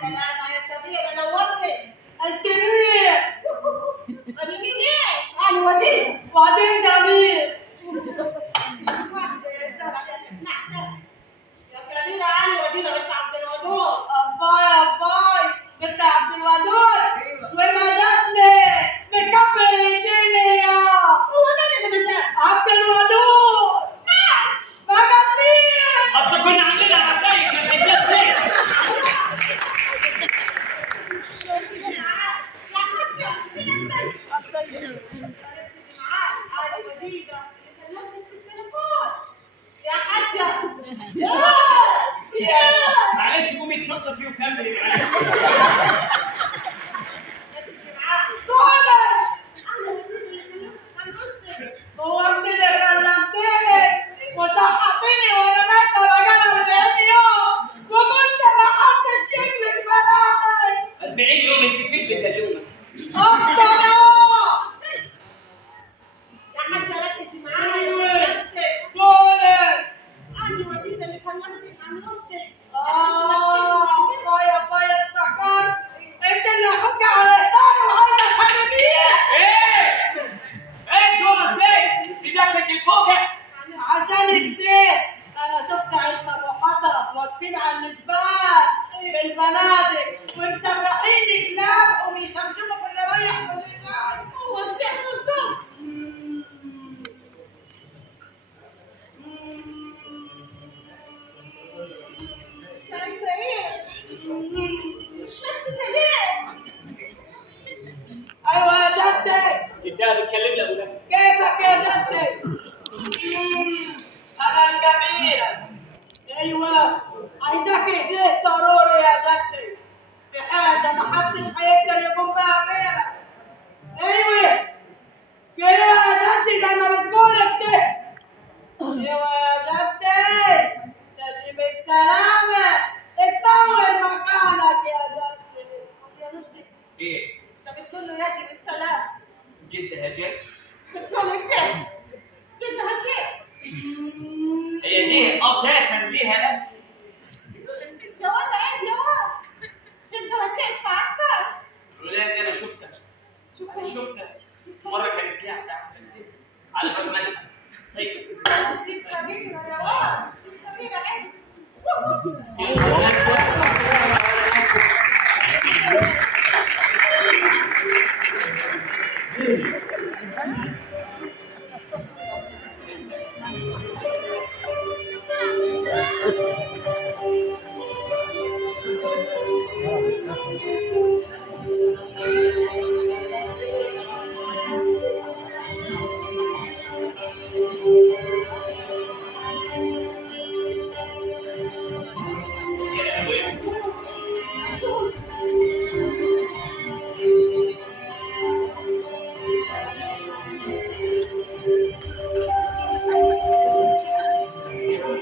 سلامة يا كبيرة نورتي. الكبير. أنا مين إيه؟ أنا وديع. وبعدين ده مين؟ يا كبيرة أنا وديع بنت عبد الودود. أباي بنت عبد الودود. وما جاش ليه؟ مكبر يجيني يا هو مين اللي ما جاش؟ عبد الودود. ما جابنيش. اصل كنا عاملين عدايق من الناس. معلش قومي اتفضل فيه وكملي معلش. هو انت اللي كلمتني وصحتني وانا نايمه بقالي 40 يوم وكنت ما حدش يجلد بنامي. 40 يوم انت فين بسلومه؟ اكتر يا حاجة ركزي معايا. ايوه قولي. أنا وديدة اللي كلمتك عن نفسك. بايا افتكرت انت اللي اخدت على اهداري وعايزه تحرميه. ايه الجمل دي؟ دي شكل فوقك. عشان كده انا شفت عيلة ابو حطب واقفين على الجبال بالبنادق ومسرحين كلاب وبيشمشموا في اللي رايح واللي جاي. هو أنت بالظبط. شايفة إيه؟ شايفة إيه؟ ايوه يا جدي. جدها بتكلم لي ابو ده. كيفك يا جدي؟ انا الكبيرة. ايوه عايزاك ايديك ضروري يا جدي في حاجة محدش هيقدر يقوم بها غيرك. ايوه كده يا جدي زي ما بتقول كده. ايوه يا جدي تجي بالسلامة اتطور مكانك يا جدي. يا رشدي ايه؟ أنت بتقول له يجي بالسلام. جدها جت. بتقول لك كده. جدها كده. هي دي اساسا ليها يا واد عيب يا واد. جدها كده ما عرفهاش. الولاد دي انا شفتها مره كانت ليها بتاع على فكره. طيب دي كبيرة يا واد. دي كبيرة عيب.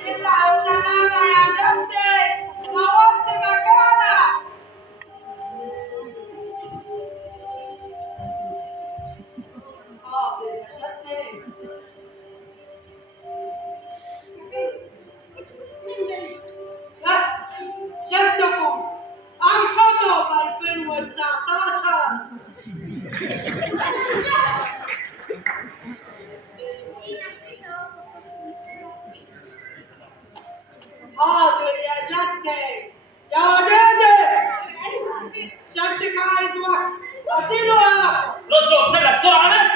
انت على السلامة يا جدي نورت مكانك. حاضر يا جدي. مين ده؟ جدكم عم حطب 2019. حاضر يا جدي. يا وديدي جدك عايز وقت اديله وقت. رد وبسرعه بسرعه بس.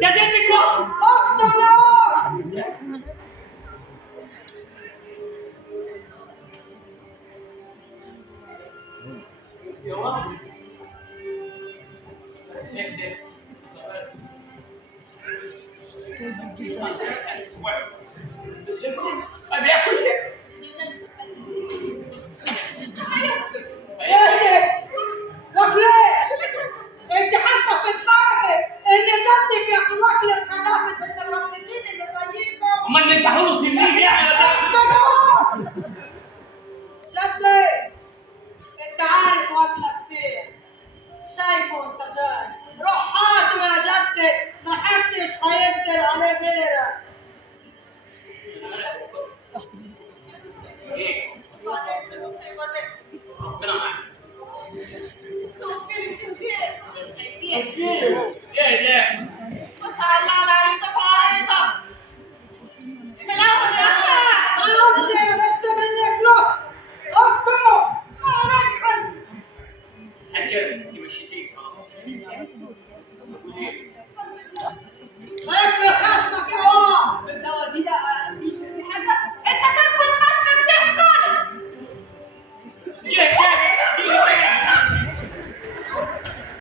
ده جدك وصل. اقسم يا واد. يا واحد. اهدى. بياكل ايه؟ اهدي لك ليه؟ انت حتى في دماغك ان جدك ياكل اكل الخنافس المرمسين اللي زيكم. امال نذبحوا له تنين يعني ولا جدي انت عارف واكلك فين. شايفه انت جاي. روح هاته يا جدي محدش هيقدر عليه غيرك. خشيه خشيه